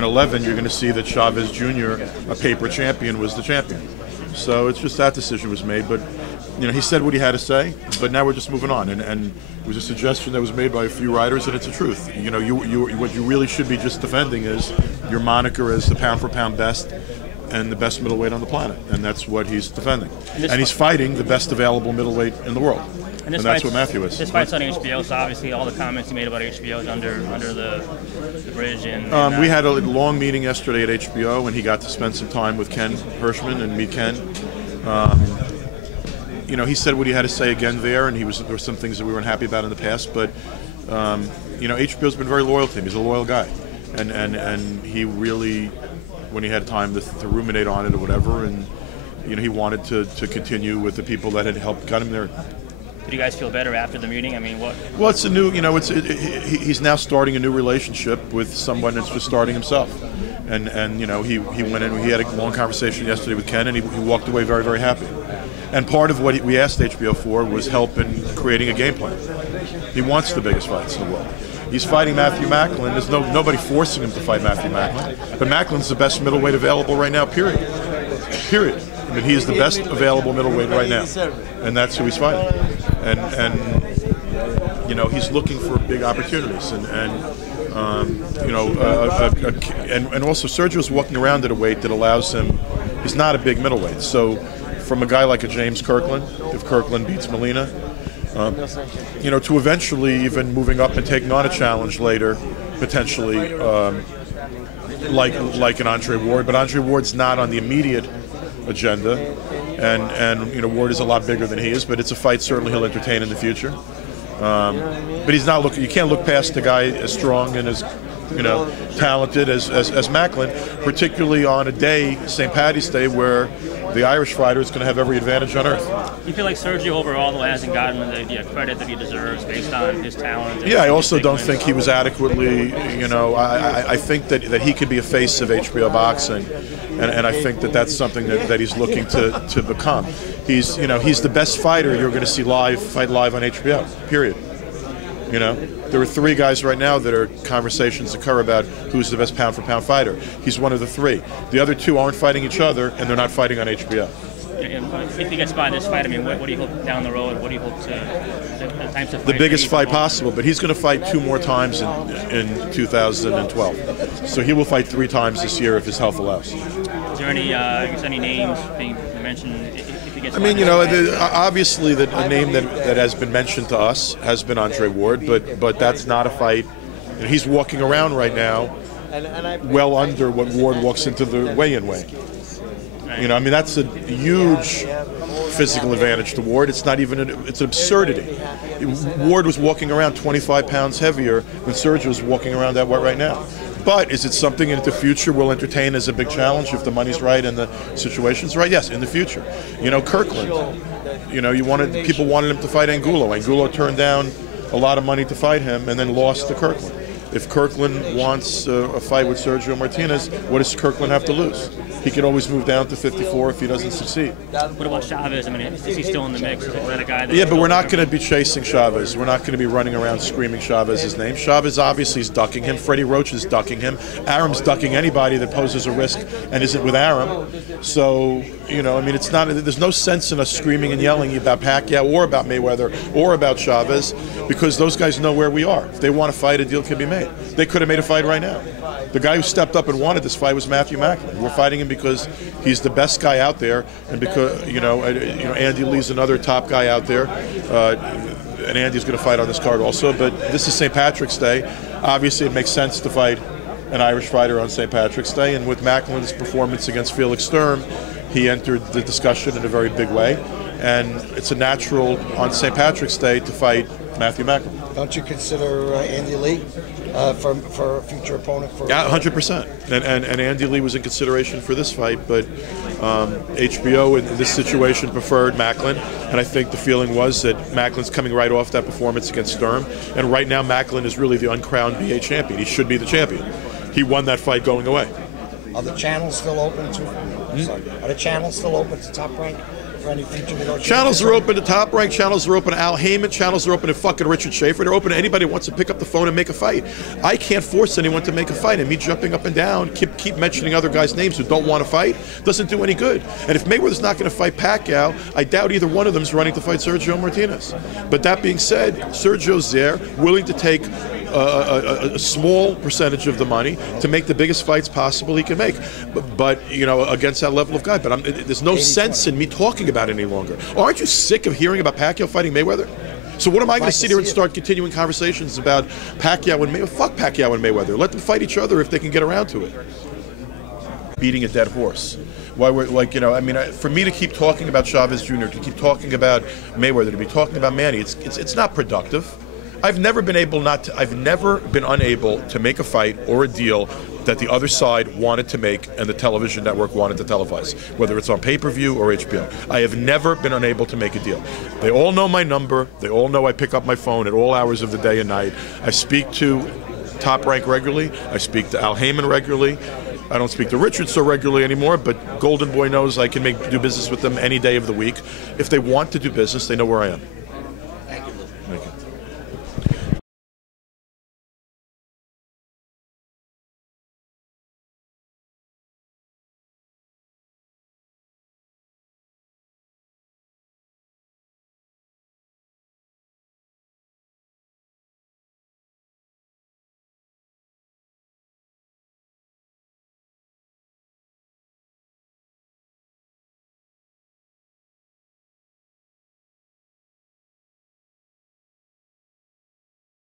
and 11, you're going to see that Chavez Jr., a paper champion, was the champion. So it's just that decision was made. But he said what he had to say. But now we're just moving on. And it was a suggestion that was made by a few writers, and it's the truth. What you really should be just defending is your moniker as the pound-for-pound best and the best middleweight on the planet, and that's what he's defending. And he's fighting the best available middleweight in the world. And that's what Matthew is. This fight's on HBO, so obviously all the comments you made about HBO is under the bridge. And we had a long meeting yesterday at HBO, and he got to spend some time with Ken Hirschman and meet Ken. He said what he had to say again there, and there were some things that we weren't happy about in the past, but HBO's been very loyal to him. He's a loyal guy, and he really, when he had time to ruminate on it or whatever, and he wanted to continue with the people that had helped got him there. Did you guys feel better after the meeting? I mean, what? Well, it's a new, he's now starting a new relationship with someone that's just starting himself. And he went in, he had a long conversation yesterday with Ken, and he walked away very, very happy. And part of what we asked HBO for was help in creating a game plan. He wants the biggest fights in the world. He's fighting Matthew Macklin. There's nobody forcing him to fight Matthew Macklin. But Macklin's the best middleweight available right now, period. Period. I mean, he is the best available middleweight right now. And that's who he's fighting. And he's looking for big opportunities. And also Sergio's walking around at a weight that allows him, he's not a big middleweight. So from a guy like a James Kirkland, if Kirkland beats Molina, to eventually even moving up and taking on a challenge later, potentially, like an Andre Ward. But Andre Ward's not on the immediate agenda, and Ward is a lot bigger than he is, but it's a fight certainly he'll entertain in the future. But he's not looking. You can't look past a guy as strong and as talented as Macklin, particularly on a day, St. Paddy's Day, where the Irish fighter is going to have every advantage on earth. You feel like Sergio overall though hasn't gotten the credit that he deserves based on his talent? Yeah, I also don't think he was adequately. I think that he could be a face of HBO boxing, and I think that that's something that he's looking to become. He's the best fighter you're going to see fight live on HBO. Period. There are 3 guys right now that are conversations occur about who's the best pound-for-pound fighter. He's one of the 3. The other 2 aren't fighting each other, and they're not fighting on HBO. If he gets by this fight, I mean, what do you hope down the road? What do you hope the biggest fight possible, but he's going to fight 2 more times in 2012. So he will fight 3 times this year if his health allows. Is there any names being mentioned? Obviously a name that has been mentioned to us has been Andre Ward, but that's not a fight. He's walking around right now well under what Ward walks into the weigh-in weight. That's a huge physical advantage to Ward. It's not even it's an absurdity. Ward was walking around 25 pounds heavier than Sergio is walking around that weight right now. But is it something in the future we'll entertain as a big challenge if the money's right and the situation's right? Yes, in the future. Kirkland. People wanted him to fight Angulo. Angulo turned down a lot of money to fight him and then lost to Kirkland. If Kirkland wants a fight with Sergio Martinez, what does Kirkland have to lose? He could always move down to 54 if he doesn't succeed. What about Chavez? I mean, is he still in the mix? Is that a guy that... Yeah, but we're not going to be chasing Chavez. We're not going to be running around screaming Chavez's name. Chavez obviously is ducking him. Freddie Roach is ducking him. Aram's ducking anybody that poses a risk and isn't with Aram. So, it's not. There's no sense in us screaming and yelling about Pacquiao or about Mayweather or about Chavez because those guys know where we are. If they want to fight, a deal can be made. They could have made a fight right now. The guy who stepped up and wanted this fight was Matthew Macklin. We're fighting him because he's the best guy out there, and because Andy Lee's another top guy out there, and Andy's going to fight on this card also. But this is St. Patrick's Day. Obviously, it makes sense to fight an Irish fighter on St. Patrick's Day, and with Macklin's performance against Felix Sturm, he entered the discussion in a very big way, and it's a natural on St. Patrick's Day to fight Matthew Macklin. Don't you consider Andy Lee for a future opponent? Yeah, 100%. And Andy Lee was in consideration for this fight, but HBO in this situation preferred Macklin, and I think the feeling was that Macklin's coming right off that performance against Sturm, and right now Macklin is really the uncrowned BA champion. He should be the champion. He won that fight going away. Are the channels still open to? Are the channels still open to Top Rank? for any future negotiations? Channels are open to Top Rank. Channels are open to Al Heyman. Channels are open to fucking Richard Schaefer. They're open to anybody who wants to pick up the phone and make a fight. I can't force anyone to make a fight. And me jumping up and down, keep mentioning other guys' names who don't want to fight, doesn't do any good. And if Mayweather's not going to fight Pacquiao, I doubt either one of them is running to fight Sergio Martinez. But that being said, Sergio's there, willing to take a small percentage of the money to make the biggest fights possible he can make. But you know, against that level of guy. But there's no sense in me talking about it any longer. Aren't you sick of hearing about Pacquiao fighting Mayweather? So what am I going to sit here and start continuing conversations about Pacquiao and Mayweather? Fuck Pacquiao and Mayweather. Let them fight each other if they can get around to it. Beating a dead horse. Why we're like, you know, I mean, for me to keep talking about Chavez Jr., to keep talking about Mayweather, to be talking about Manny, it's not productive. I've never been unable to make a fight or a deal that the other side wanted to make and the television network wanted to televise, whether it's on pay-per-view or HBO. I have never been unable to make a deal. They all know my number. They all know I pick up my phone at all hours of the day and night. I speak to Top Rank regularly. I speak to Al Heyman regularly. I don't speak to Richard so regularly anymore, but Golden Boy knows I can do business with them any day of the week. If they want to do business, they know where I am.